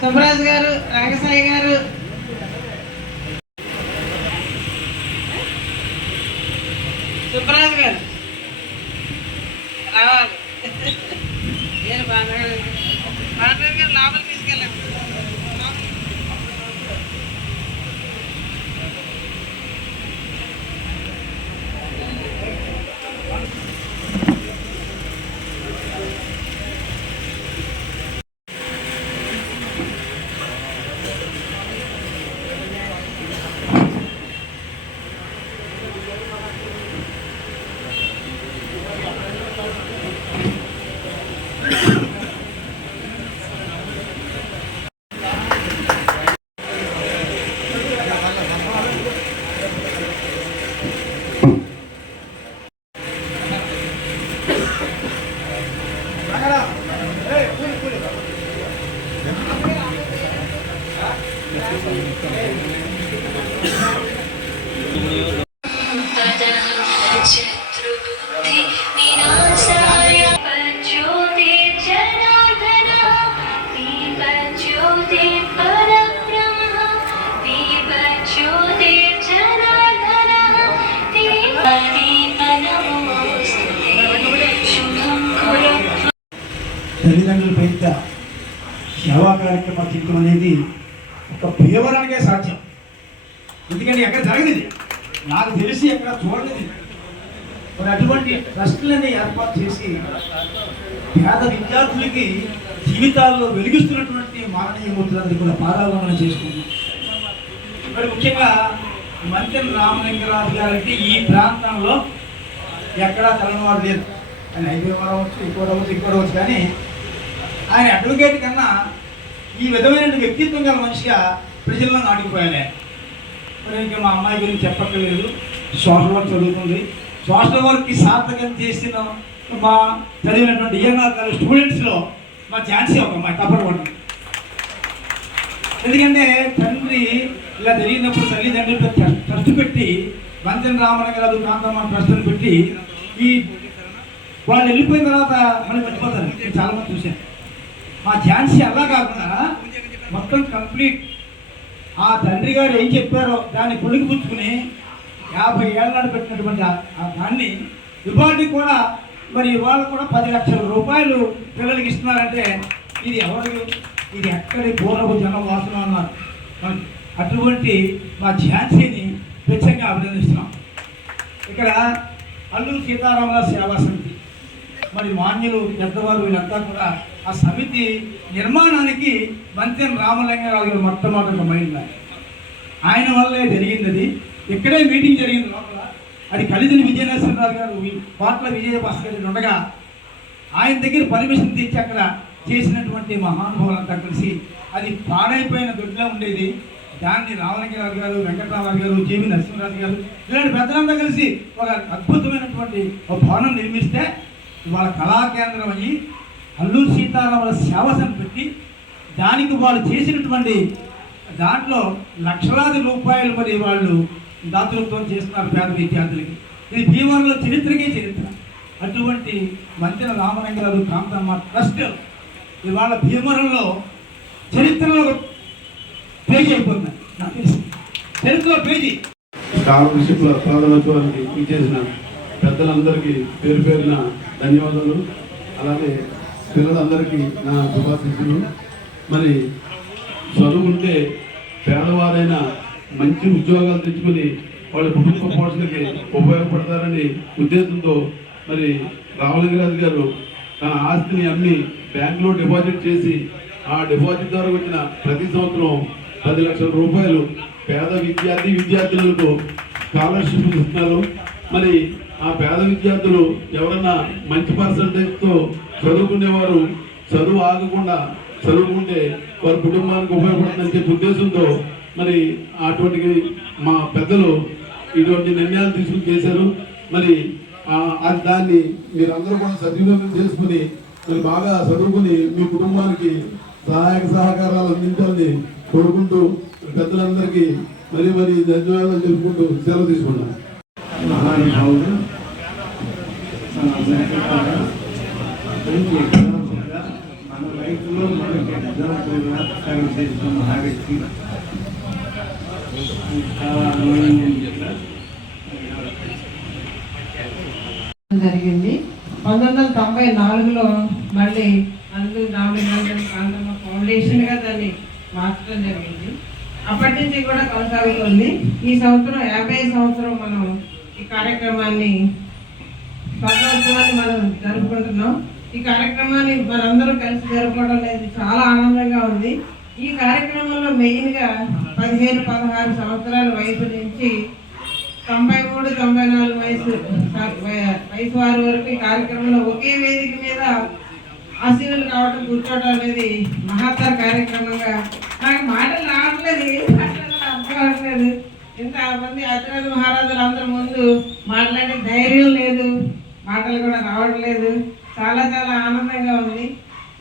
సుబ్బరాజు గారు రాగసాయి గారు ట్రస్టులని ఏర్పాటు చేసి పేద విద్యార్థులకి జీవితాల్లో వెలిగిస్తున్నటువంటి మాననీయ మూర్తులందరికీ కూడా పాదాలను చేసుకుంది. మరి ముఖ్యంగా మంత్రి రామలింగరాజు గారంటే ఈ ప్రాంతంలో ఎక్కడా తెలంగాణ లేదు. ఆయన ఐదు అవ్వచ్చు ఇంకోటి అవ్వచ్చు ఇంకోటి అవ్వచ్చు కానీ ఆయన అడ్వకేట్ కన్నా ఈ విధమైన వ్యక్తిత్వం గల మనిషిగా ప్రజల్లో నాటుకుపోయాలి మరి ఇంకా మా అమ్మాయి గురించి చెప్పక్కర్లేదు. సోషల్ వర్క్ చదువుతుంది. సోషల్ వర్క్కి సార్థకం చేసిన మా చదివినటువంటి డిఎన్ఆర్ కాలేజ్ స్టూడెంట్స్లో మా ఝాన్సీ ఒక అమ్మాయి తప్పకుండా. ఎందుకంటే తండ్రి ఇలా జరిగినప్పుడు తల్లిదండ్రులతో ట్రస్ట్ పెట్టి వంచన రామనగర్ గారు కాంతమ్మ ట్రస్ట్ని పెట్టి ఈ వాళ్ళు వెళ్ళిపోయిన తర్వాత మనకి మర్చిపోతారు నేను చాలా మంది చూశాను. మా ఝాన్సీ అలా కాకుండా మొత్తం కంప్లీట్ ఆ తండ్రి గారు ఏం చెప్పారో దాన్ని పులికి పుచ్చుకుని యాభై ఏళ్ళ నాడు పెట్టినటువంటి ఆ- దాన్ని ఇవాళకి కూడా మరి ఇవాళ కూడా పది లక్షల రూపాయలు పిల్లలకి ఇస్తున్నారంటే ఇది ఎవరు ఇది ఎక్కడి పూర్వపు జనం వాసన అన్నారు. అటువంటి మా ఝాన్సీని ప్రత్యేకంగా అభినందిస్తున్నాం. ఇక్కడ అల్లూరు సీతారామరాజు సేవా సమితి మరి మాన్యులు పెద్దవారు వీళ్ళంతా కూడా ఆ సమితి నిర్మాణానికి మంత్రి రామలింగరాజు గారు మొట్టమొదటి మైండ్ ఆయన వల్లే జరిగింది అది. ఇక్కడే మీటింగ్ జరిగింది లోపల. అది కలిసిన విజయనరసింహరావు గారు వి- పాట్ల విజయ భాస్కర్ గారు ఉండగా ఆయన దగ్గర పర్మిషన్ తెచ్చి అక్కడ చేసినటువంటి మహానుభావులంతా కలిసి అది పాడైపోయిన దొడ్లో ఉండేది. దాన్ని రామలింగరాజు గారు వెంకటరామరాజు గారు జేవి నరసింహరాజు గారు ఇలాంటి పెద్దలంతా కలిసి ఒక అద్భుతమైనటువంటి ఒక భవనం నిర్మిస్తే వాళ్ళ కళాకేంద్రం అయ్యి అల్లూరు సీతారాముల సేవసన పెట్టి దానికి వాళ్ళు చేసినటువంటి దాంట్లో లక్షలాది రూపాయలు మరి వాళ్ళు దాతృత్వం చేస్తున్నారు పేద విద్యార్థులకి. ఇది భీమవరంలో చరిత్రకే చరిత్ర. అటువంటి మంత్రి రామలింగరావు కాంతమ్మ ట్రస్ట్ ఇవాళ భీమవరంలో చరిత్రలో పేజీ అయిపోతుంది నాకు తెలుసు. చరిత్రలో పేజీ. స్కాలర్షిప్ ప్రారంభోత్సవానికి ఇచ్చేసిన పెద్దలందరికీ పేరు పేరున ధన్యవాదాలు. అలాగే పిల్లలందరికీ నా శుభాశిస్తులు మరి చదువు ఉంటే పేదవారైన మంచి ఉద్యోగాలు తెచ్చుకొని వాళ్ళ కుటుంబ పోషణకి ఉపయోగపడతారని ఉద్దేశంతో మరి రామలింగరాజు గారు తన ఆస్తిని అమ్మి బ్యాంకులో డిపాజిట్ చేసి ఆ డిపాజిట్ ద్వారా వచ్చిన ప్రతి సంవత్సరం పది లక్షల రూపాయలు పేద విద్యార్థి విద్యార్థులకు స్కాలర్షిప్ ఇస్తున్నారు. మరి ఆ పేద విద్యార్థులు ఎవరైనా మంచి పర్సంటేజ్తో చదువుకునేవారు చదువు ఆగకుండా చదువుకుంటే వారి కుటుంబానికి ఉపయోగపడుతుందని చెప్పే ఉద్దేశంతో మరి అటువంటి మా పెద్దలు ఇటువంటి నిర్ణయాలు తీసుకుని చేశారు. మరి అది దాన్ని మీరందరూ కూడా సద్వినియోగం చేసుకుని మరి బాగా చదువుకుని మీ కుటుంబానికి సహాయక సహకారాలు అందించాలని కోరుకుంటూ పెద్దలందరికీ మరి మరి ధన్యవాదాలు తెలుపుకుంటూ సెలవు తీసుకున్నాను మహానుభావుడు మన వెంకటరామ ఎగ్జాంపుల్గా మనకి చేసిన వ్యక్తి చాలా ఆనందంగా ఉంది ఇక్కడ. జరిగింది. పంతొమ్మిది వందల తొంభై నాలుగులో మళ్ళీ అందు ప్రాంతంలో ఫౌండేషన్ ఫౌండేషన్గా దాన్ని మార్చడం జరిగింది. అప్పటి నుంచి కూడా కొనసాగుతుంది. ఈ సంవత్సరం యాభై సంవత్సరం మనం ఈ కార్యక్రమాన్ని స్వర్ణోత్సవాన్ని మనం జరుపుకుంటున్నాం. ఈ కార్యక్రమాన్ని మనందరం కలిసి జరుపుకోవడం అనేది చాలా ఆనందంగా ఉంది. ఈ కార్యక్రమంలో మెయిన్గా పదిహేను పదహారు సంవత్సరాల వయసు నుంచి తొంభై మూడు తొంభై నాలుగు వయసు వయసు వారి వరకు ఈ కార్యక్రమంలో ఒకే వేదిక మీద ఆశీనులు కావడం కూర్చోవడం అనేది మహత్తర కార్యక్రమంగా నాకు మాటలు రావట్లేదు ఏం మాట్లాడాలో అర్థం కావట్లేదు. ఇంత మంది అతిరథ మహారాజులు అందరి ముందు మాట్లాడే ధైర్యం లేదు మాటలు కూడా రావట్లేదు. చాలా చాలా ఆనందంగా ఉంది.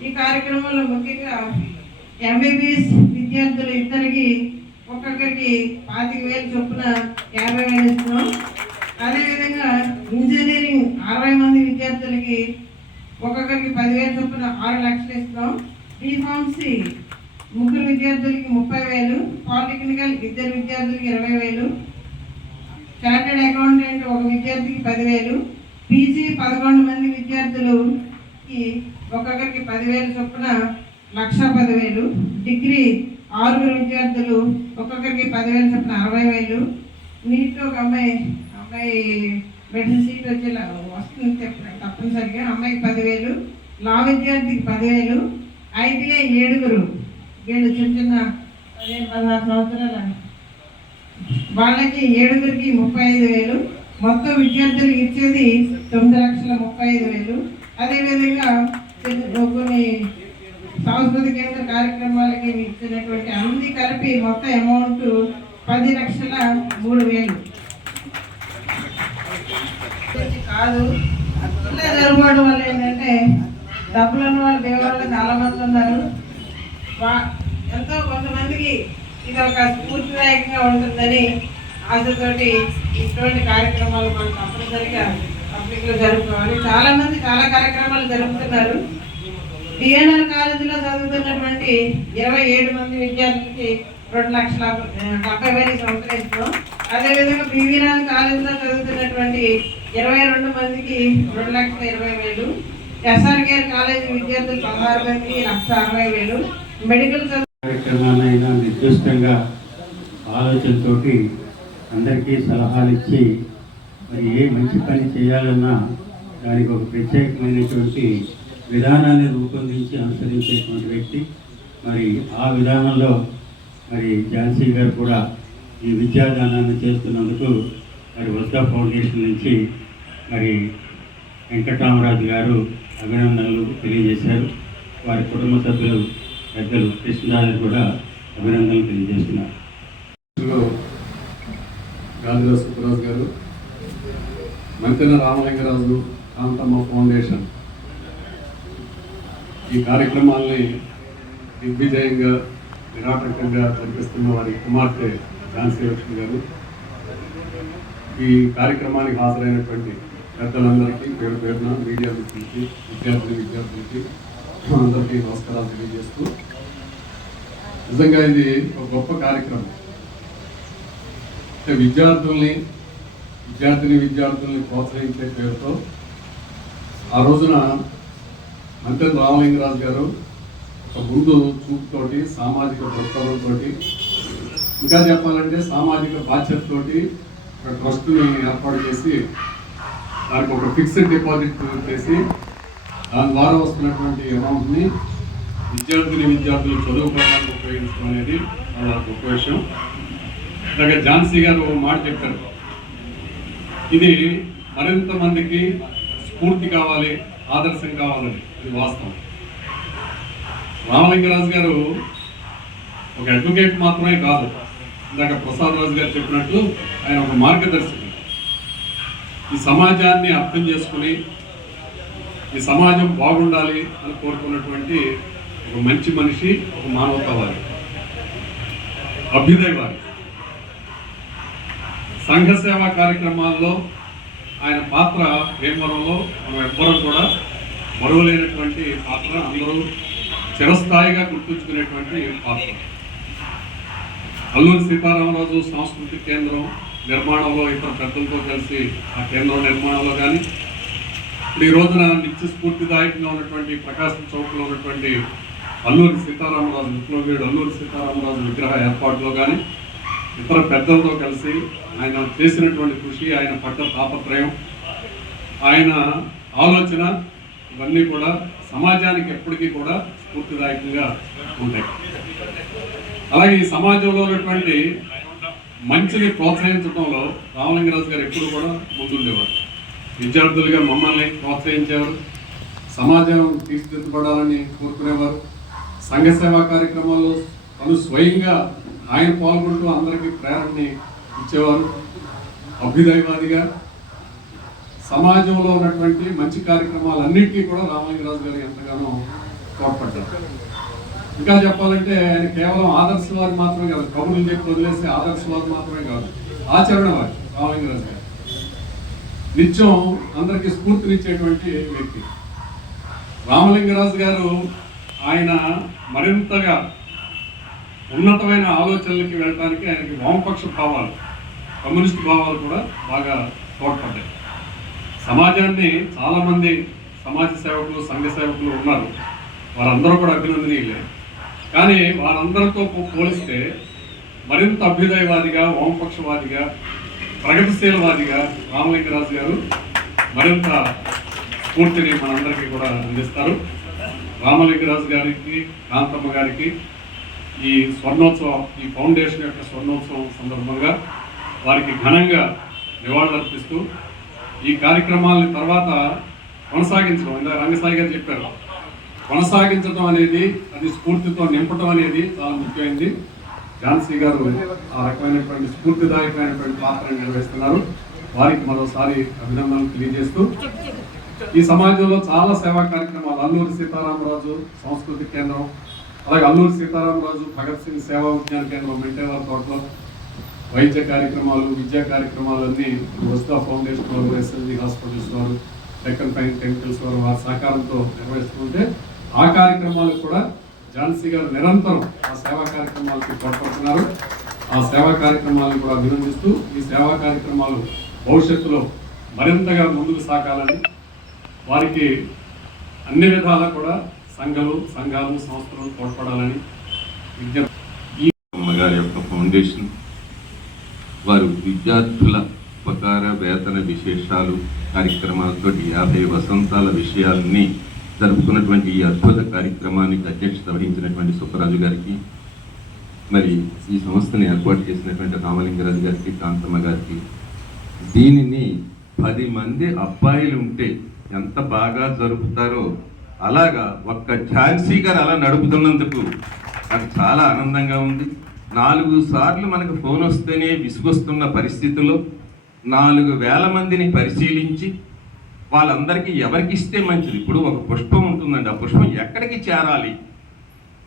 ఈ కార్యక్రమంలో ముఖ్యంగా ఎంబీబీఎస్ విద్యార్థులు ఇద్దరికి ఒక్కొక్కరికి పాతిక వేలు చొప్పున యాభై వేలు ఇస్తున్నాం. అదేవిధంగా ఇంజనీరింగ్ అరవై మంది విద్యార్థులకి ఒక్కొక్కరికి పదివేలు చొప్పున ఆరు లక్షలు ఇస్తున్నాం. బీఫార్మసీ ముగ్గురు విద్యార్థులకి ముప్పై వేలు పాలిటెక్నికల్ ఇద్దరు విద్యార్థులకి ఇరవై వేలు చార్టెడ్ అకౌంటెంట్ ఒక విద్యార్థికి పదివేలు పీజీ పదకొండు మంది విద్యార్థులుకి ఒక్కొక్కరికి పదివేలు చొప్పున లక్ష పదివేలు డిగ్రీ ఆరుగురు విద్యార్థులు ఒక్కొక్కరికి పదివేలు చొప్పున అరవై వేలు. నీట్లో ఒక అమ్మాయి అమ్మాయి మెడిసిన్ సీట్ వచ్చేలా వస్తుంది చెప్పిన తప్పనిసరిగా. అమ్మాయికి పదివేలు లా విద్యార్థికి పదివేలు ఐటీఐ ఏడుగురు. వీళ్ళు చిన్న చిన్న పదిహేను పదహారు సంవత్సరాల వాళ్ళకి ఏడుగురికి ముప్పై ఐదు వేలు. మొత్తం విద్యార్థులకు ఇచ్చేది తొమ్మిది లక్షల ముప్పై ఐదు వేలు. అదేవిధంగా కొన్ని సాంస్కృతిక కార్యక్రమాలకి ఇచ్చినటువంటి అన్ని కలిపి మొత్తం అమౌంట్ పది లక్షల మూడు వేలు. కాదు. ఇలా జరగడం వల్ల ఏంటంటే డబ్బులు ఉన్న వాళ్ళు దేవాళ్ళు చాలా మంది ఉన్నారు. వా- ఎంతో కొంతమందికి ఇది ఒక స్ఫూర్తిదాయకంగా ఉంటుందని ఆశతోటి ఇటువంటి కార్యక్రమాలు మనం తప్పనిసరిగా పబ్లిక్లో జరుపుకోవాలి. చాలా మంది చాలా కార్యక్రమాలు జరుపుతున్నారు. డిఎన్ఎల్ కాలేజీలో చదువుతున్నటువంటి ఇరవై ఏడు మంది విద్యార్థులకి రెండు లక్షల డెబ్బై వేలు సంవత్సరం అదేవిధంగా పివి కాలేజీలో చదువుతున్నటువంటి ఇరవై రెండు మందికి రెండు లక్షల ఇరవై వేలు. ఎస్ఆర్కేఆర్ కాలేజీ విద్యార్థులు పదహారు మందికి లక్ష అరవై వేలు. మెడికల్ కార్యక్రమాలైనా నిర్దిష్టంగా ఆలోచనతో అందరికీ సలహాలు ఇచ్చి మరి ఏ మంచి పని చేయాలన్నా దానికి ఒక ప్రత్యేకమైనటువంటి విధానాన్ని రూపొందించి అనుసరించేటువంటి వ్యక్తి. మరి ఆ విధానంలో మరి ఝాన్సీ గారు కూడా ఈ విద్యాదానాన్ని చేస్తున్నందుకు మరి వద్ద ఫౌండేషన్ నుంచి మరి వెంకటరామరాజు గారు అభినందనలు తెలియజేశారు. వారి కుటుంబ సభ్యులు పెద్దలు కృష్ణరాజు కూడా అభినందనలు తెలియజేస్తున్నారు. లో సుబ్బరాజు గారు మంతెన రామలింగరాజు కాంతమ్మ ఫౌండేషన్. ఈ కార్యక్రమాల్ని దిగ్విజయంగా నిరాటంకంగా జరిపిస్తున్న వారి కుమార్తె ఝాన్సీ లక్ష్మి గారు. ఈ కార్యక్రమానికి హాజరైనటువంటి పెద్దలందరికీ పేరు పేరున మీడియా మిత్రులకి విద్యార్థులు విద్యార్థులకి అందరికీ నమస్కారాలు తెలియజేస్తూ నిజంగా ఇది ఒక గొప్ప కార్యక్రమం. అంటే విద్యార్థుల్ని విద్యార్థిని విద్యార్థుల్ని ప్రోత్సహించే పేరుతో ఆ రోజున అంటే రామలింగరాజు గారు ఒక ముందు చూపుతోటి సామాజిక దృక్పథంతో ఇంకా చెప్పాలంటే సామాజిక బాధ్యతతోటి ఒక ట్రస్ట్ని ఏర్పాటు చేసి దానికి ఒక ఫిక్స్డ్ డిపాజిట్ చేసి దాని ద్వారా వస్తున్నటువంటి అమౌంట్ని విద్యార్థిని విద్యార్థులు చదువుకోవడానికి ఉపయోగించడం అనేది చాలా గొప్ప విషయం. అలాగే ఝాన్సీ గారు ఒక మాట చెప్పారు. ఇది మరింత మందికి స్ఫూర్తి కావాలి ఆదర్శం కావాలని. ఇది వాస్తవం. రామలింగరాజు గారు ఒక అడ్వకేట్ మాత్రమే కాదు ఇందాక ప్రసాద్ రాజు గారు చెప్పినట్టు ఆయన ఒక మార్గదర్శకుడు. ఈ సమాజాన్ని అర్థం చేసుకుని ఈ సమాజం బాగుండాలి అని కోరుకున్నటువంటి ఒక మంచి మనిషి ఒక మానవతావాది అభ్యుదయవాది సంఘ సేవా కార్యక్రమాల్లో ఆయన పాత్ర భీమవరంలో మనం ఎవ్వరం కూడా మరువలేనటువంటి పాత్ర అందరూ చిరస్థాయిగా గుర్తుంచుకునేటువంటి పాత్ర. అల్లూరి సీతారామరాజు సాంస్కృతిక కేంద్రం నిర్మాణంలో ఇతర పెద్దలతో కలిసి ఆ కేంద్రం నిర్మాణంలో కానీ ఇప్పుడు ఈ రోజున నిత్య స్ఫూర్తిదాయకంగా ఉన్నటువంటి ప్రకాశం చౌక్లో ఉన్నటువంటి అల్లూరి సీతారామరాజు విప్లవీయుడు అల్లూరి సీతారామరాజు విగ్రహ ఏర్పాటులో కానీ ఇతర పెద్దలతో కలిసి ఆయన చేసినటువంటి కృషి ఆయన పడ్డ తాపత్రయం ఆయన ఆలోచన ఇవన్నీ కూడా సమాజానికి ఎప్పటికీ కూడా స్ఫూర్తిదాయకంగా ఉంటాయి. అలాగే ఈ సమాజంలో ఉన్నటువంటి మంచిని ప్రోత్సహించడంలో రామలింగరాజు గారు ఎప్పుడు కూడా ముందుండేవారు. విద్యార్థులుగా మమ్మల్ని ప్రోత్సహించేవారు. సమాజం తీర్చిదిద్దబడాలని కోరుకునేవారు. సంఘ సేవా కార్యక్రమాల్లో తను స్వయంగా ఆయన పాల్గొంటూ అందరికీ ప్రేరణని ఇచ్చేవారు. అభ్యుదయవాదిగా సమాజంలో ఉన్నటువంటి మంచి కార్యక్రమాలన్నింటినీ కూడా రామలింగరాజు గారు ఎంతగానో తోడ్పడ్డారు. ఇంకా చెప్పాలంటే ఆయన కేవలం ఆదర్శవాది మాత్రమే కాదు కబుర్లు చెప్పి వదిలేసే ఆదర్శవాది మాత్రమే కాదు ఆచరణవాది రామలింగరాజు గారు. నిత్యం అందరికీ స్ఫూర్తినిచ్చేటువంటి వ్యక్తి. రామలింగరాజు గారు ఆయన మరింతగా ఉన్నతమైన ఆలోచనలకి వెళ్ళడానికి ఆయనకి వామపక్ష భావాలు కమ్యూనిస్ట్ భావాలు కూడా బాగా తోడ్పడ్డాయి. సమాజాన్ని చాలామంది సమాజ సేవకులు సంఘ సేవకులు ఉన్నారు. వారందరూ కూడా అభినందనీయులే. కానీ వారందరితో పోలిస్తే మరింత అభ్యుదయవాదిగా వామపక్షవాదిగా ప్రగతిశీలవాదిగా రామలింగరాజు గారు మరింత స్ఫూర్తిని మనందరికీ కూడా అందిస్తారు. రామలింగరాజు గారికి కాంతమ్మ గారికి ఈ స్వర్ణోత్సవం ఈ ఫౌండేషన్ యొక్క స్వర్ణోత్సవం సందర్భంగా వారికి ఘనంగా నివాళులర్పిస్తూ ఈ కార్యక్రమాలని తర్వాత కొనసాగించడం ఇందాక రంగసాయి గారు చెప్పారు. కొనసాగించడం అనేది అది స్ఫూర్తితో నింపడం అనేది చాలా ముఖ్యమైనది ఝాన్సీ గారు ఆ రకమైనటువంటి స్ఫూర్తిదాయకమైనటువంటి పాత్రను నిర్వహిస్తున్నారు. వారికి మరోసారి అభినందనలు తెలియజేస్తూ ఈ సమాజంలో చాలా సేవా కార్యక్రమాలు. అల్లూరి సీతారామరాజు సంస్కృతి కేంద్రం అలాగే అల్లూరి సీతారామరాజు భగత్ సింగ్ సేవా విజ్ఞాన కేంద్రం మెంటేవాల తోటలో వైద్య కార్యక్రమాలు విద్యా కార్యక్రమాలు అన్నీ వస్తా ఫౌండేషన్ వారు ఎస్ఎల్జీ హాస్పిటల్స్ వారు డెక్కన్ ఫైన్ కెమికల్స్ వారు వారి సహకారంతో నిర్వహిస్తుంటే ఆ కార్యక్రమాలకు కూడా ఝాన్సీ గారు నిరంతరం ఆ సేవా కార్యక్రమాలకు తోడ్పడుతున్నారు. ఆ సేవా కార్యక్రమాలను కూడా అభినందిస్తూ ఈ సేవా కార్యక్రమాలు భవిష్యత్తులో మరింతగా ముందుకు సాగాలని వారికి అన్ని విధాలా కూడా సంఘాలు సంఘాలు సంస్థలు తోడ్పడాలని విజ్ఞప్తి అమ్మగారి యొక్క ఫౌండేషన్ వారు విద్యార్థుల ఉపకార వేతన విశేషాలు కార్యక్రమాలతో యాభై వసంతాల విషయాల్ని జరుపుకున్నటువంటి ఈ అద్భుత కార్యక్రమానికి అధ్యక్షత వహించినటువంటి సుబ్బరాజు గారికి మరి ఈ సంస్థని ఏర్పాటు చేసినటువంటి రామలింగరాజు గారికి కాంతమ్మ గారికి. దీనిని పది మంది అబ్బాయిలు ఉంటే ఎంత బాగా జరుపుతారో అలాగా ఒక్క ఝాన్సీ గారు అలా నడుపుతున్నందుకు నాకు చాలా ఆనందంగా ఉంది. నాలుగు సార్లు మనకు ఫోన్ వస్తేనే విసుగొస్తున్న పరిస్థితుల్లో నాలుగు వేల మందిని పరిశీలించి వాళ్ళందరికీ ఎవరికి ఇస్తే మంచిది? ఇప్పుడు ఒక పుష్పం ఉంటుందండి. ఆ పుష్పం ఎక్కడికి చేరాలి?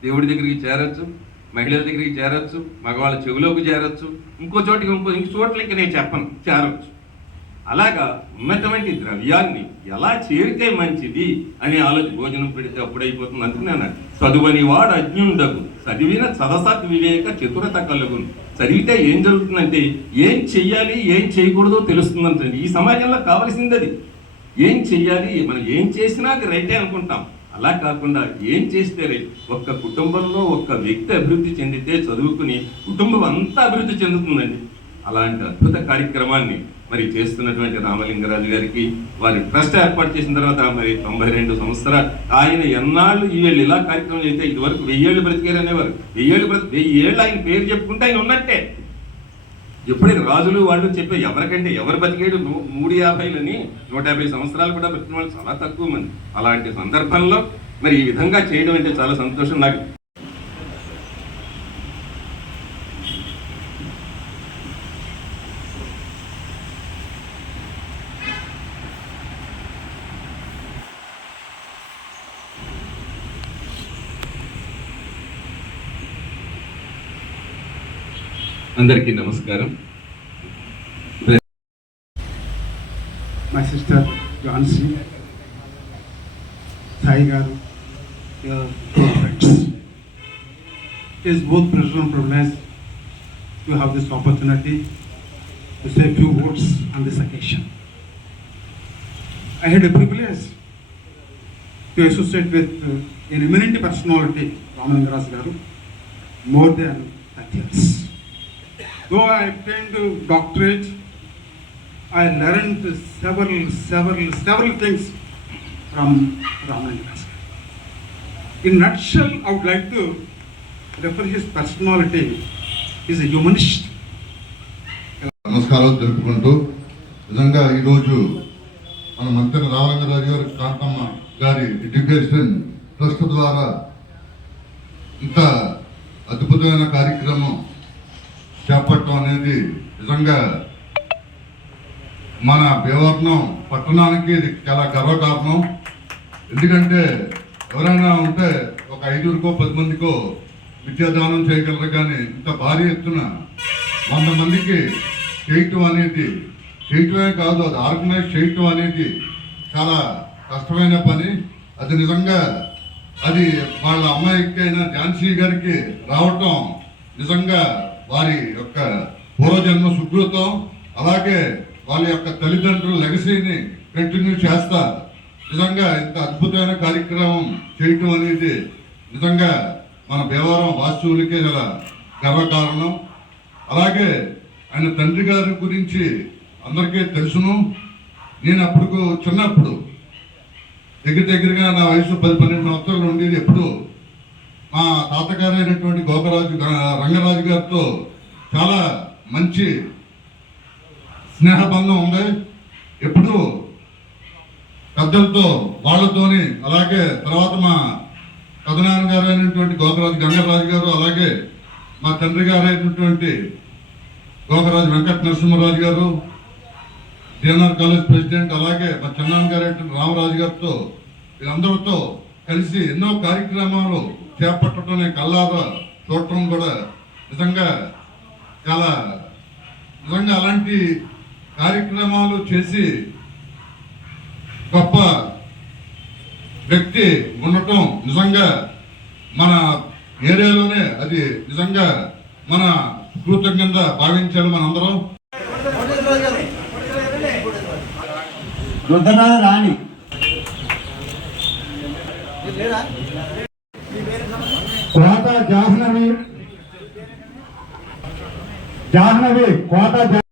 దేవుడి దగ్గరికి చేరొచ్చు మహిళల దగ్గరికి చేరొచ్చు మగవాళ్ళ చెవిలోకి చేరొచ్చు ఇంకో చోటికి ఇంకో ఇంకో చోట్లకి నేను చెప్పను చేరొచ్చు. అలాగా ఉన్నటువంటి ద్రవ్యాన్ని ఎలా చేరితే మంచిది అనే ఆలోచన భోజనం పెడితే అప్పుడైపోతుంది అందుకని అన్నాడు చదువని వాడు అజ్ఞుండగు. చదివిన చదసత్ వివేక చతురత కలుగును. చదివితే ఏం జరుగుతుందంటే ఏం చెయ్యాలి ఏం చేయకూడదో తెలుస్తుందంటండి ఈ సమాజంలో కావలసింది అది ఏం చెయ్యాలి మనం ఏం చేసినా అది రైటే అనుకుంటాం. అలా కాకుండా ఏం చేస్తే రైట్? ఒక్క కుటుంబంలో ఒక్క వ్యక్తి అభివృద్ధి చెందితే చదువుకుని కుటుంబం అంతా అభివృద్ధి చెందుతుందండి. అలాంటి అద్భుత కార్యక్రమాన్ని మరి చేస్తున్నటువంటి రామలింగరాజు గారికి వారి ట్రస్ట్ ఏర్పాటు చేసిన తర్వాత మరి తొంభై రెండు సంవత్సరాలు ఆయన ఎన్నాళ్ళు ఈ ఇలా కార్యక్రమం చేస్తే ఇదివరకు వెయ్యేళ్ళు బ్రతికారు అనేవారు వెయ్యేళ్ళు బ్రతి వెయ్యేళ్ళు ఆయన పేరు చెప్పుకుంటే ఆయన ఉన్నట్టే. ఎప్పుడైతే రాజులు వాళ్ళు చెప్పే ఎవరికంటే ఎవరు బతికేడు మూడు యాభైలని నూట యాభై సంవత్సరాలు కూడా బతికిన వాళ్ళు చాలా తక్కువ మంది. అలాంటి సందర్భంలో మరి ఈ విధంగా చేయడం అంటే చాలా సంతోషం నాకు. అందరికీ నమస్కారం మై సిస్టర్ జాన్సీ సాయి గారు friends It is both pleasure and privilege to have this opportunity to say a few words on this occasion. I had a privilege to associate with uh, an eminent personality, Ramanandaras Garu, more than 30 years. Though I obtained a doctorate, I learned several, several, several things from Ramananda. In nutshell, I would like to refer his personality. He's a humanist. నమస్కారాలు తెలుపుకుంటూ నిజంగా ఈరోజు మన మంత్రి రామలింగరాజు గారి కాంతమ్మ గారి education trust ద్వారా ఇంత అద్భుతమైన కార్యక్రమం చేపట్టడం అనేది నిజంగా మన భీమవరం పట్టణానికి ఇది చాలా గర్వకారణం. ఎందుకంటే ఎవరైనా ఉంటే ఒక ఐదుగురికో పది మందికో విద్యాదానం చేయగలరు కానీ ఇంత భారీ ఎత్తున వంద మందికి చేయటం అనేది చేయటమే కాదు అది ఆర్గనైజ్ చేయటం అనేది చాలా కష్టమైన పని. అది నిజంగా అది వాళ్ళ అమ్మాయికి అయినా ఝాన్సీ గారికి రావటం నిజంగా వారి యొక్క పూర్వజన్మ సుకృతం అలాగే వాళ్ళ యొక్క తల్లిదండ్రుల లెగసీని కంటిన్యూ చేస్తా. నిజంగా ఇంత అద్భుతమైన కార్యక్రమం చేయటం అనేది నిజంగా మన భీమవరం వాస్తువులకే గల గర్వకారణం. అలాగే ఆయన తండ్రి గారి గురించి అందరికీ తెలుసును. నేను అప్పుడు చిన్నప్పుడు దగ్గర దగ్గరగా నా వయసు పది పన్నెండు సంవత్సరాలు ఉండేది ఎప్పుడు. మా తాతగారు అయినటువంటి గోపరాజు రంగరాజు గారితో చాలా మంచి స్నేహబంధం ఉంది. ఎప్పుడు పెద్దలతో వాళ్ళతోని అలాగే తర్వాత మా కథనాన్న గారు అయినటువంటి గోపరాజు గంగరాజు గారు అలాగే మా తండ్రి గారు అయినటువంటి గోపరాజు వెంకట నరసింహరాజు గారు డిఎన్ఆర్ కాలేజ్ ప్రెసిడెంట్ అలాగే మా చిన్నాన్న గారు అయినటువంటి రామరాజు గారితో వీళ్ళందరితో కలిసి ఎన్నో కార్యక్రమాలు చేపట్టడం కల్లారా చూడటం కూడా నిజంగా చాలా నిజంగా అలాంటి కార్యక్రమాలు చేసి గొప్ప వ్యక్తి ఉండటం నిజంగా మన ఏరియాలోనే అది నిజంగా మన కృతజ్ఞత భావించాలి మనందరం. రుద్రనాథ రాణి. కోట జాహ్నవి జాహ్నవి కోట జా-